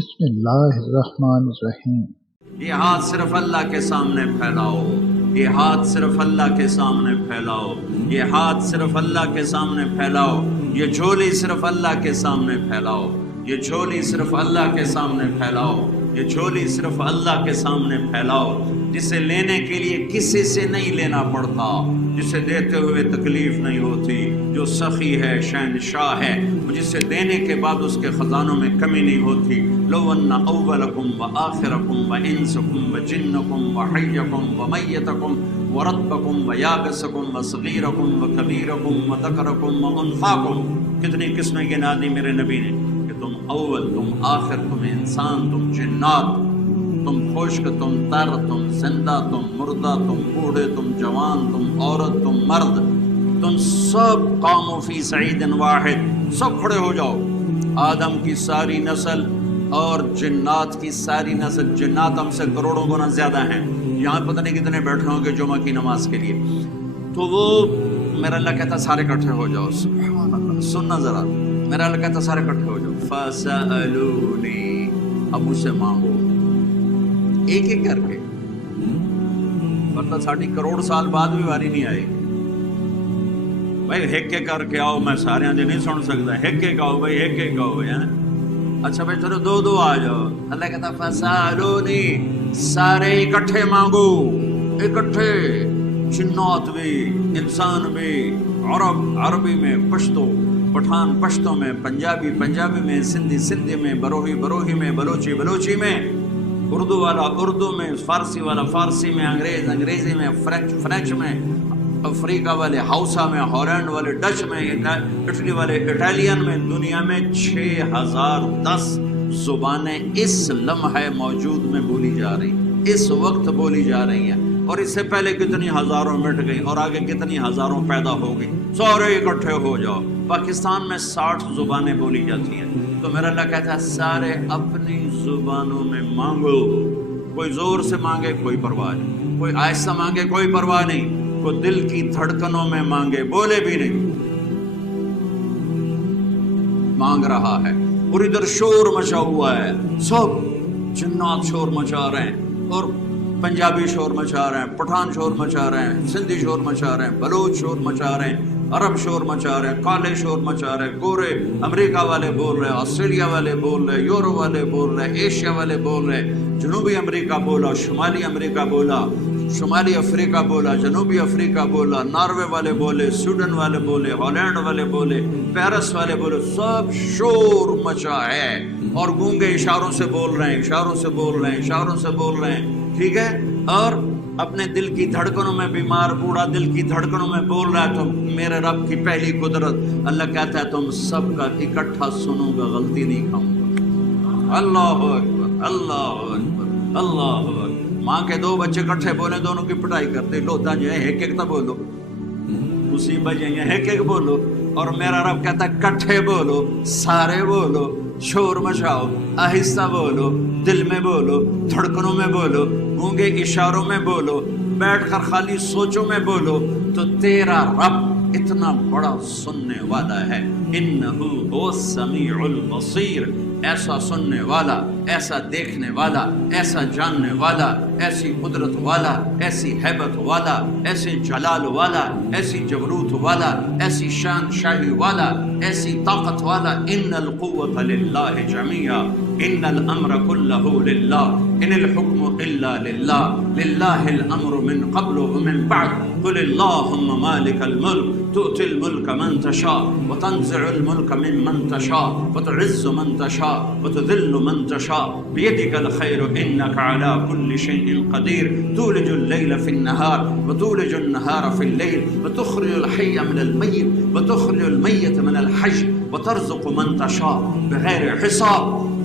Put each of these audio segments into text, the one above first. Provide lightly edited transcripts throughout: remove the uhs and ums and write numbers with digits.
بسم اللہ الرحمن الرحیم۔ یہ ہاتھ صرف اللہ کے سامنے پھیلاؤ، یہ ہاتھ صرف اللہ کے سامنے پھیلاؤ، یہ ہاتھ صرف اللہ کے سامنے پھیلاؤ، یہ جھولی صرف اللہ کے سامنے پھیلاؤ، یہ جھولی صرف اللہ کے سامنے پھیلاؤ، یہ جھولی صرف اللہ کے سامنے پھیلاؤ، جسے لینے کے لیے کسی سے نہیں لینا پڑتا، جسے دیتے ہوئے تکلیف نہیں ہوتی، جو سخی ہے، شہنشاہ ہے، جسے دینے کے بعد اس کے خزانوں میں کمی نہیں ہوتی۔ لو ان اولکم وآخرکم وانسکم وجنکم وحیکم ومیتکم ورتبکم ویابسکم وصغیرکم وکبیرکم وذکرکم وانثاکم، کتنی قسمیں گنا دی میرے نبی نے کہ تم اول، تم آخر، تم انسان، تم جنات، تم خشک، تم تر، تم زندہ، تم مردہ، تم بوڑھے، تم جوان، تم عورت، تم مرد، تم سب قوموا فی صعید واحد، سب کھڑے ہو جاؤ۔ آدم کی ساری نسل اور جنات کی ساری نسل، جنات ہم سے کروڑوں گنا زیادہ ہیں، یہاں پتہ نہیں کتنے بیٹھے ہوں گے جمعہ کی نماز کے لیے، تو وہ میرا اللہ کہتا سارے اکٹھے ہو جاؤ۔ سبحان اللہ، سننا ذرا، میرا اللہ کہتا سارے اکٹھے ہو جاؤ۔ فَسَأَلُونِي، اب مجھ سے مانگو، ایک ایک کر کے، ورنہ ساڑھی کروڑ سال بعد بھی واری نہیں آئے گی۔ بھائی ہیک کے کر کے آؤ، میں سارے آنجے نہیں سن سکتا، ہیک کے آؤ بھائی، ہیک کے آؤ بھائی۔ اچھا بھائی چلو دو دو آ جاؤ۔ اللہ کہتا فَسَأَلُونِي، سارے اکٹھے مانگو، اکٹھے، جنات بھی، انسان بھی، عرب عربی میں، پشتو پٹھان پشتوں میں، پنجابی پنجابی میں، سندھی سندھی میں، بروہی بروہی میں، بلوچی بلوچی میں، اردو والا اردو میں، فارسی والا فارسی میں، انگریز انگریزی میں، فرینچ فرینچ میں، افریقہ والے ہاؤسا میں، ہالینڈ والے ڈچ میں، اٹلی والے اٹالین میں، دنیا میں 6010 زبانیں اس لمحہ موجود میں بولی جا رہی، اس وقت بولی جا رہی ہیں، اور اس سے پہلے کتنی ہزاروں مٹ گئی اور آگے کتنی ہزاروں پیدا ہو گئی۔ سارے اکٹھے ہو جاؤ۔ پاکستان میں 60 زبانیں بولی جاتی ہیں، تو میرا اللہ کہتا ہے سارے اپنی زبانوں میں مانگو، کوئی زور سے مانگے کوئی پرواہ نہیں، کوئی آہستہ مانگے کوئی پرواہ نہیں، کوئی دل کی دھڑکنوں میں مانگے، بولے بھی نہیں، مانگ رہا ہے۔ اور ادھر شور مچا ہوا ہے، سب جنات شور مچا رہے ہیں، اور پنجابی شور مچا رہے ہیں، پٹھان شور مچا رہے ہیں، سندھی شور مچا رہے ہیں، بلوچ شور مچا رہے ہیں، عرب شور مچا رہے ہیں، کالے شور مچا رہے ہیں، گورے امریکہ والے بول رہے ہیں، آسٹریلیا والے بول رہے ہیں، یورپ والے بول رہے ہیں، ایشیا والے بول رہے ہیں، جنوبی امریکہ بولا، شمالی امریکہ بولا، شمالی افریقہ بولا، جنوبی افریقہ بولا، ناروے والے بولے، سویڈن والے بولے، ہالینڈ والے بولے، پیرس والے بولے، سب شور مچا ہے، اور گونگے اشاروں سے بول رہے ہیں، اشاروں سے بول رہے ہیں، اشاروں سے بول رہے ہیں، ٹھیک ہے، اور اپنے دل کی دھڑکنوں میں، بیمار بوڑھا دل کی دھڑکنوں میں بول رہا ہے، تو میرے رب کی پہلی قدرت، اللہ کہتا ہے تم سب کا اکٹھا سنوں گا، غلطی نہیں کھاؤں گا۔ اللہ اکبر، اللہ اکبر، اللہ اکبر۔ ماں کے دو بچے کٹھے بولے، دونوں کی پٹائی کرتے، لوتا جو ہے ایک ایک تو بولو، مصیبت یہ ہے ایک ایک بولو، اور میرا رب کہتا ہے کٹھے بولو، سارے بولو، شور مچاؤ، آہستہ بولو، دل میں بولو، دھڑکنوں میں بولو، گونگے اشاروں میں بولو، بیٹھ کر خالی سوچوں میں بولو، تو تیرا رب اتنا بڑا سننے والا ہے۔ انہو هو السمیع البصیر، ایسا سننے والا، ایسا دیکھنے والا، ایسا جاننے والا، ایسی قدرت والا، ایسی ہیبت والا، ایسے جلال والا، ایسی جبروت والا، ایسی شان شاہی والا، ایسی طاقت والا۔ ان القوة للہ جميعا، ان الامر كلہ للہ، ان الحکم الا للہ، للہ الامر من قبل ومن بعد، قل اللہم مالک الملک تؤتی الملک من تشاء وتنزع الملک ممن تشاء وتعز من تشاء وتذل من تشاء بيدك الخير إنك على كل شيء قدير، تولج الليل في النهار وتولج النهار في الليل، وتخرج الحي من الميت وتخرج الميت من الحي، وترزق من تشاء بغير حساب،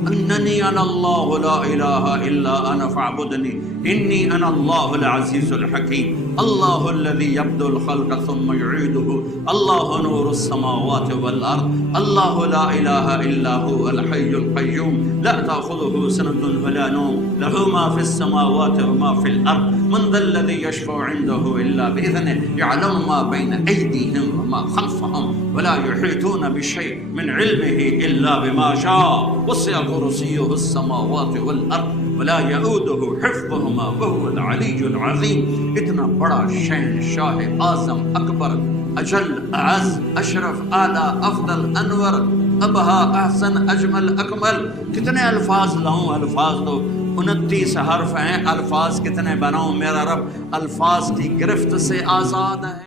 انني انا الله لا اله الا انا فاعبدني انی انا اللہ العزیز الحکیم، اللہ الذی یبدأ الخلق ثم یعیدہ، اللہ نور السماوات والارض، اللہ لا الہ الا هو الحی القیوم، لا تأخذه سنة ولا نوم، له ما في السماوات وما في الارض، من ذا الذی یشفع عنده الا بإذنه، يعلم ما بين ایدیهم وما خلفهم ولا يحيطون بشيء من علمه إلا بما شاء وسع كرسيه السماوات والأرض ولا يؤوده حفظهما وهو العلي العظيم. اتنا بڑا شہنشاہ اعظم اکبر اجل اعز اشرف اعلی افضل انور ابہا احسن اجمل اکمل. کتنے الفاظ لاؤں؟ الفاظ تو 29 حرف ہیں. الفاظ کتنے بناؤں؟ میرا رب الفاظ کی گرفت سے آزاد ہے.